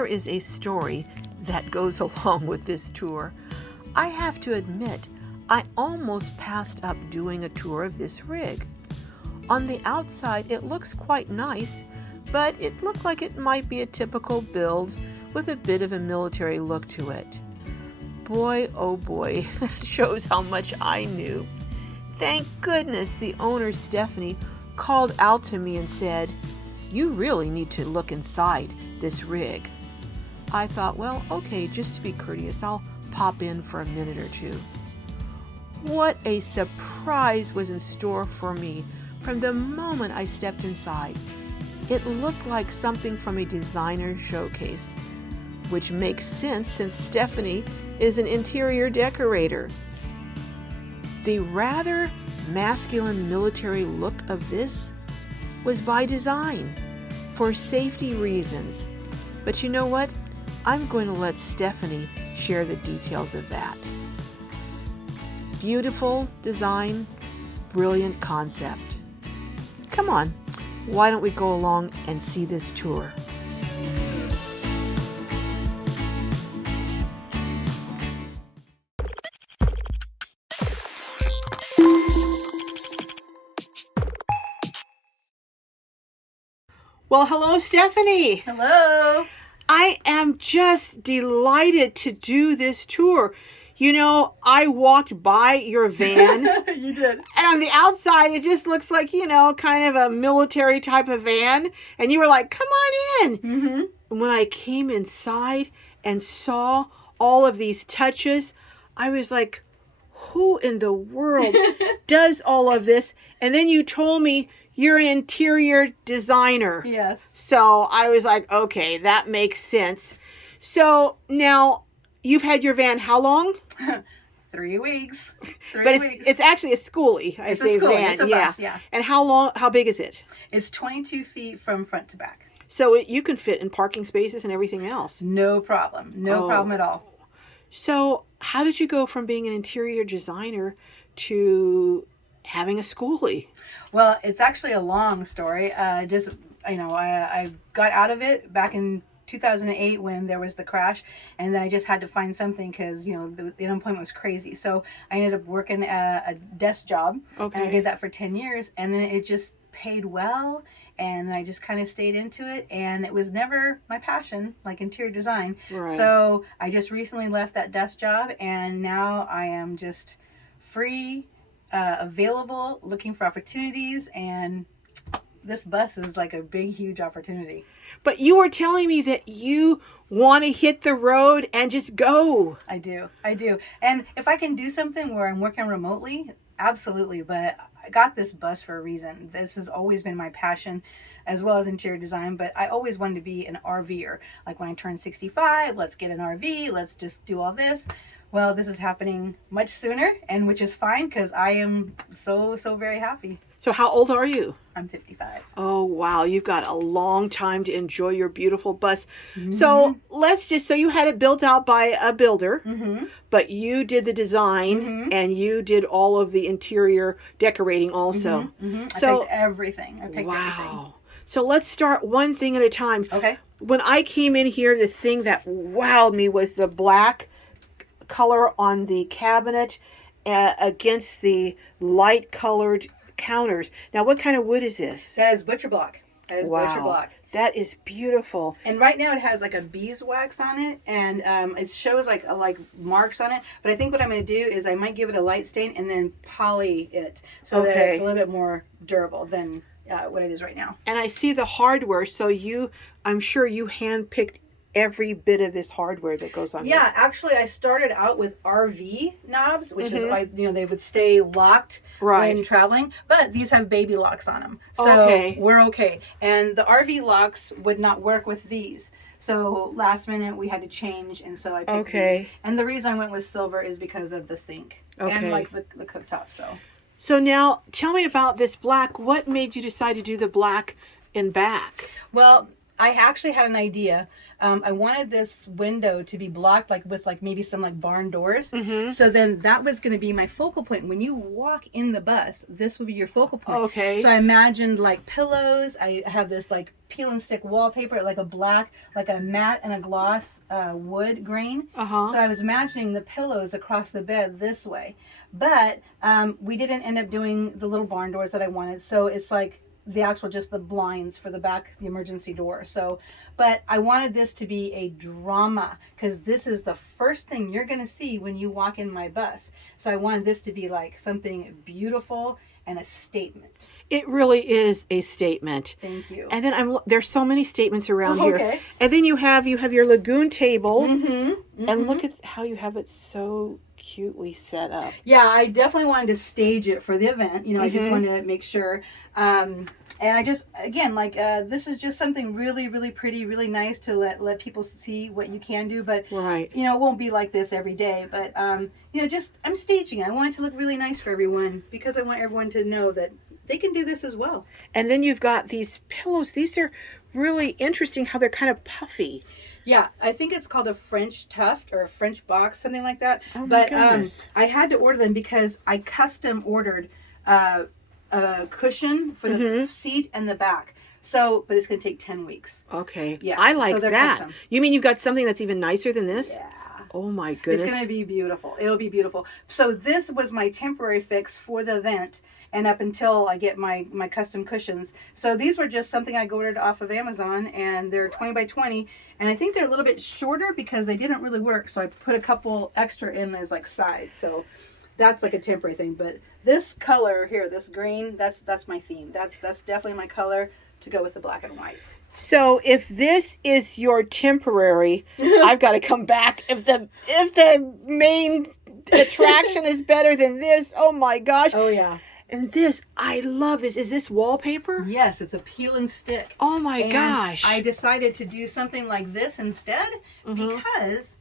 there is a story that goes along with this tour. I have to admit, I almost passed up doing a tour of this rig. On the outside, it looks quite nice, but it looked like it might be a typical build with a bit of a military look to it. Boy, oh boy, that shows how much I knew. Thank goodness the owner, Stefanie, called out to me and said, "You really need to look inside this rig." I thought, well, okay, just to be courteous, I'll pop in for a minute or two. What a surprise was in store for me from the moment I stepped inside. It looked like something from a designer showcase, which makes sense since Stefanie is an interior decorator. The rather masculine military look of this was by design, for safety reasons. But you know what? I'm going to let Stefanie share the details of that. Beautiful design, brilliant concept. Come on, why don't we go along and see this tour? Well, hello, Stefanie. Hello. I am just delighted to do this tour. You know, I walked by your van. You did. And on the outside, it just looks like, you know, kind of a military type of van. And you were like, come on in. Mm-hmm. And when I came inside and saw all of these touches, I was like, who in the world does all of this? And then you told me you're an interior designer. Yes. So I was like, okay, that makes sense. So now you've had your van how long? 3 weeks. But it's actually a Skoolie. It's a Skoolie. Van. It's a bus, yeah. And how big is it? It's 22 feet from front to back. So you can fit in parking spaces and everything else. No problem. No problem at all. So how did you go from being an interior designer to having a Skoolie? Well, it's actually a long story. I got out of it back in 2008 when there was the crash, and then I just had to find something because, you know, the unemployment was crazy. So I ended up working a desk job. Okay. And I did that for 10 years, and then it just paid well, and I just kind of stayed into it, and it was never my passion, like interior design. Right. So I just recently left that desk job, and now I am just free, available, looking for opportunities, and this bus is like a big, huge opportunity. But you were telling me that you want to hit the road and just go. I do. And if I can do something where I'm working remotely, absolutely. But I got this bus for a reason. This has always been my passion, as well as interior design. But I always wanted to be an RVer. Like when I turned 65, let's get an RV. Let's just do all this. Well, this is happening much sooner, and which is fine because I am so very happy. So how old are you? I'm 55. Oh, wow. You've got a long time to enjoy your beautiful bus. Mm-hmm. So you had it built out by a builder, Mm-hmm. but you did the design Mm-hmm. and you did all of the interior decorating also. Mm-hmm. Mm-hmm. So, I picked everything. wow. So let's start one thing at a time. Okay. When I came in here, the thing that wowed me was the black color on the cabinet against the light colored counters. Now, what kind of wood is this? That is butcher block. Butcher block. That is beautiful. And right now it has like a beeswax on it, and it shows like marks on it. But I think what I'm going to do is I might give it a light stain and then poly it so that it's a little bit more durable than what it is right now. And I see the hardware, so I'm sure you handpicked every bit of this hardware that goes on. Yeah, actually, I started out with RV knobs, which is why they would stay locked when traveling. But these have baby locks on them, so we're okay. And the RV locks would not work with these. So last minute we had to change, and so I picked these. And the reason I went with silver is because of the sink and like the cooktop. So now tell me about this black. What made you decide to do the black in back? Well, I actually had an idea. I wanted this window to be blocked like with like maybe some like barn doors. Mm-hmm. So then that was going to be my focal point. When you walk in the bus, this would be your focal point. Okay. So I imagined like pillows. I have this like peel and stick wallpaper, like a black, like a matte and a gloss wood grain. Uh-huh. So I was imagining the pillows across the bed this way. But we didn't end up doing the little barn doors that I wanted. So it's like the actual just the blinds for the back, the emergency door. So, but I wanted this to be a drama because this is the first thing you're going to see when you walk in my bus. So I wanted this to be like something beautiful and a statement. It really is a statement. Thank you. And then there's so many statements around Okay. here. And then you have your lagoon table. Mm-hmm. And look at how you have it so cutely set up. Yeah, I definitely wanted to stage it for the event. You know, I just wanted to make sure. And I just, again, like, this is just something really, really pretty, really nice to let people see what you can do. But, Right. you know, it won't be like this every day. But, you know, just, I'm staging it. I want it to look really nice for everyone because I want everyone to know that they can do this as well. And then you've got these pillows. These are really interesting how they're kind of puffy. Yeah, I think it's called a French tuft or a French box, something like that. Oh my but goodness. I had to order them because I custom ordered a cushion for the seat and the back. So, but it's going to take 10 weeks. Okay. Yeah, I so like they're that. custom. You mean you've got something that's even nicer than this? Yeah. Oh my goodness. It's going to be beautiful. It'll be beautiful. So this was my temporary fix for the event and up until I get my custom cushions. So these were just something I ordered off of Amazon and they're 20 by 20. And I think they're a little bit shorter because they didn't really work. So I put a couple extra in as like sides. So that's like a temporary thing. But this color here, this green, that's my theme. That's definitely my color to go with the black and white. So if this is your temporary, I've got to come back. If the main attraction is better than this, oh my gosh. Oh yeah. And this, I love this. Is this wallpaper? Yes, it's a peel and stick. Oh my gosh. I decided to do something like this instead because,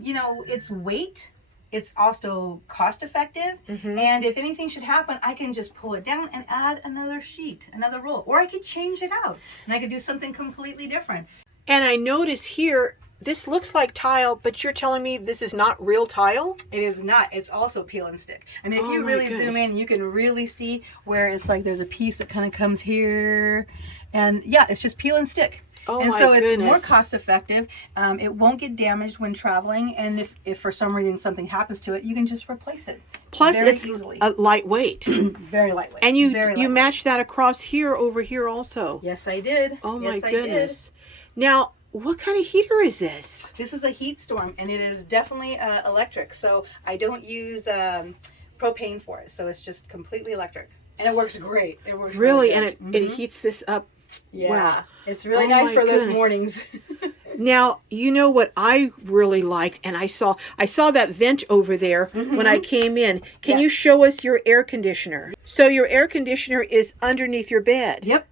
you know, it's weight. It's also cost effective. And if anything should happen, I can just pull it down and add another sheet, another roll. Or I could change it out and I could do something completely different. And I notice here, this looks like tile, but you're telling me this is not real tile? It is not. It's also peel and stick. I mean, if Oh you my really goodness. zoom in, you can really see where it's like there's a piece that kind of comes here. And yeah, it's just peel and stick. Oh and my so it's goodness. more cost effective. It won't get damaged when traveling. And if for some reason something happens to it, you can just replace it. Plus, very it's easily. Lightweight. Very lightweight. And you Very lightweight. match that across here, over here also. Yes, I did. Oh my Yes, I did. goodness. Now, what kind of heater is this? This is a heat storm, and it is definitely electric. So I don't use propane for it. So it's just completely electric. And it works great. It works Really? good. And it heats this up. Yeah. Wow. It's really Oh nice my for those goodness. mornings. Now, you know what I really liked, and I saw that vent over there when I came in. Can you Yes. show us your air conditioner? So your air conditioner is underneath your bed. Yep.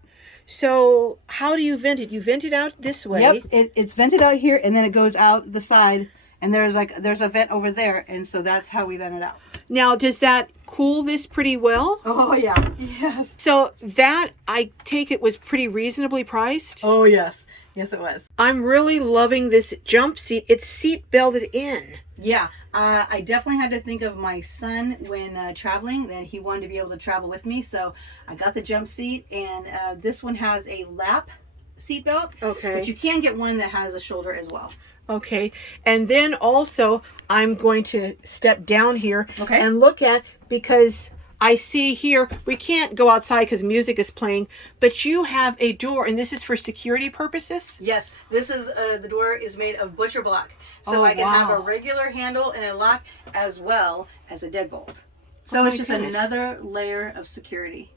So how do you vent it? You vent it out this way. Yep. It's vented out here, and then it goes out the side, and there's a vent over there, and so that's how we vent it out. Now, does that cool this pretty well? Oh yeah. Yes. So that, I take it, was pretty reasonably priced. Oh yes. Yes, it was. I'm really loving this jump seat. It's seat belted in. Yeah, I definitely had to think of my son when traveling. Then he wanted to be able to travel with me, so I got the jump seat, and this one has a lap seat belt. Okay. But you can get one that has a shoulder as well. Okay. And then also, I'm going to step down here Okay. and look at, because I see here, we can't go outside because music is playing, but you have a door, and this is for security purposes? Yes, this is the door is made of butcher block, so Oh, I can have a wow. regular handle and a lock as well as a deadbolt. So Oh, it's my just goodness. another layer of security.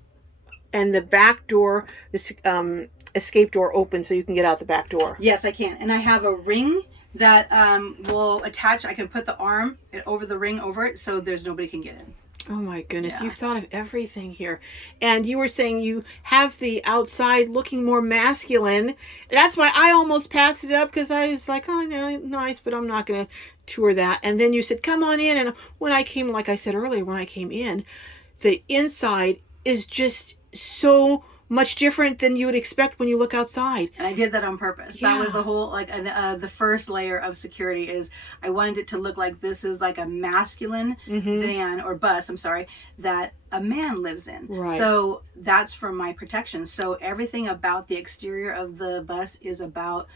And the back door, this escape door opens so you can get out the back door. Yes, I can, and I have a ring that will attach. I can put the arm over the ring over it, so there's nobody can get in. Oh my goodness, Yeah. you've thought of everything here. And you were saying you have the outside looking more masculine. That's why I almost passed it up, because I was like, oh, no, nice, but I'm not going to tour that. And then you said, come on in. And when I came, like I said earlier, when I came in, the inside is just so much different than you would expect when you look outside. And I did that on purpose. Yeah. That was the whole, like, the first layer of security is I wanted it to look like this is like a masculine van or bus, I'm sorry, that a man lives in. Right. So that's for my protection. So everything about the exterior of the bus is about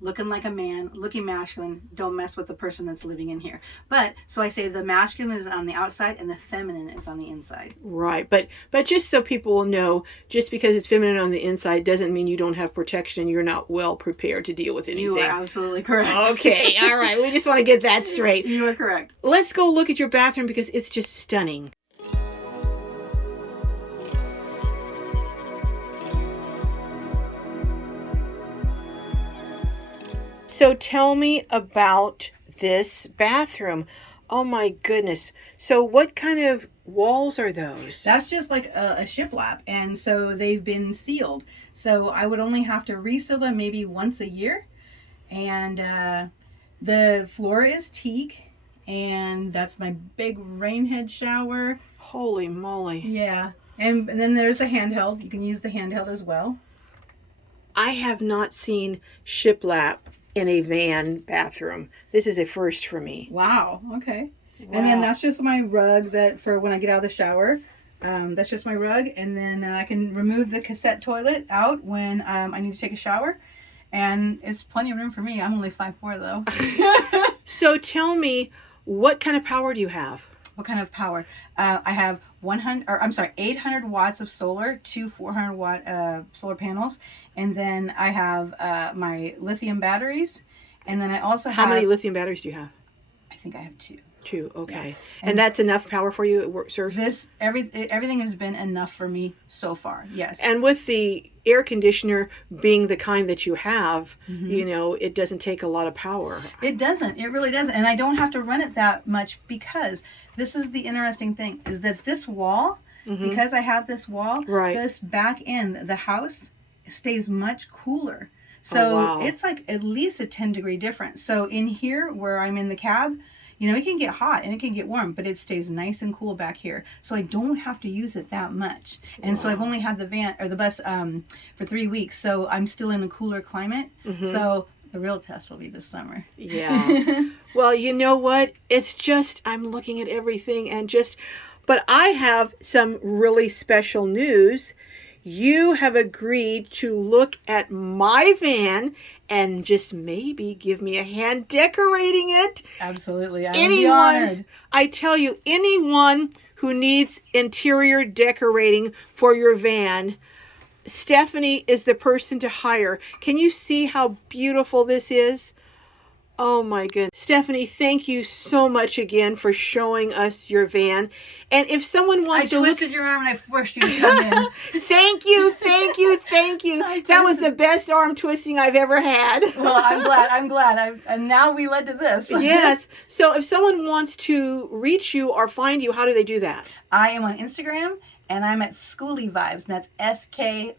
looking like a man, looking masculine. Don't mess with the person that's living in here. But so I say the masculine is on the outside and the feminine is on the inside. Right. But just so people will know, just because it's feminine on the inside doesn't mean you don't have protection. You're not well prepared to deal with anything. You are absolutely correct. Okay. All right. We just want to get that straight. You are correct. Let's go look at your bathroom because it's just stunning. So tell me about this bathroom. Oh my goodness. So what kind of walls are those? That's just like a shiplap, and so they've been sealed. So I would only have to reseal them maybe once a year. And the floor is teak, and that's my big rain head shower. Holy moly. Yeah. And then there's the handheld. You can use the handheld as well. I have not seen shiplap in a van bathroom. This is a first for me. Wow. Okay. Wow. And then that's just my rug that for when I get out of the shower. That's just my rug. And then I can remove the cassette toilet out when I need to take a shower. And it's plenty of room for me. I'm only 5'4" though. So tell me, what kind of power do you have? What kind of power? I have 800 watts of solar, two 400 watt solar panels, and then I have my lithium batteries, and then I also have. How many lithium batteries do you have? I think I have two. Two, okay. Yeah. And that's enough power for you? It works, sir? Everything has been enough for me so far. Yes. And with the air conditioner being the kind that you have, you know, it doesn't take a lot of power. It doesn't. It really doesn't. And I don't have to run it that much because this is the interesting thing is that this wall, because I have this wall, right, this back end, the house stays much cooler. So it's like at least a 10-degree difference. So in here where I'm in the cab, you know, it can get hot and it can get warm, but it stays nice and cool back here. So I don't have to use it that much. And so I've only had the van or the bus for 3 weeks. So I'm still in a cooler climate. So the real test will be this summer. Yeah. Well, you know what? It's just, I'm looking at everything and just, but I have some really special news. You have agreed to look at my van and just maybe give me a hand decorating it. Absolutely. I would be honored. I tell you, anyone who needs interior decorating for your van, Stefanie is the person to hire. Can you see how beautiful this is? Oh my goodness. Stefanie, thank you so much again for showing us your van. And if someone wants to twisted your arm and I forced you to come in. Thank you. That was the best arm twisting I've ever had. Well, I'm glad. And now we led to this. Yes. So if someone wants to reach you or find you, how do they do that? I am on Instagram and I'm at Skoolie Vibes. And that's SKOOLIE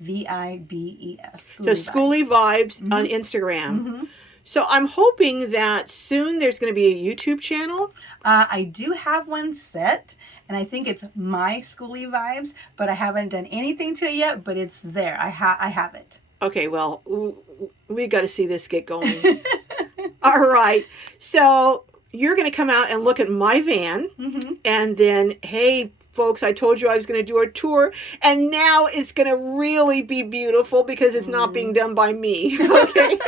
VIBES. So Skoolie Vibes on Instagram. So I'm hoping that soon there's going to be a YouTube channel. I do have one set, and I think it's my Skoolie Vibes, but I haven't done anything to it yet, but it's there. I have it. Okay, well, we got to see this get going. All right. So you're going to come out and look at my van, and then, hey, folks, I told you I was going to do a tour, and now it's going to really be beautiful because it's not being done by me. Okay.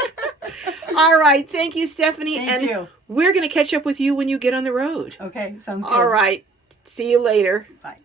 All right. Thank you, Stefanie. Thank you. We're going to catch up with you when you get on the road. Okay. Sounds good. All right. See you later. Bye.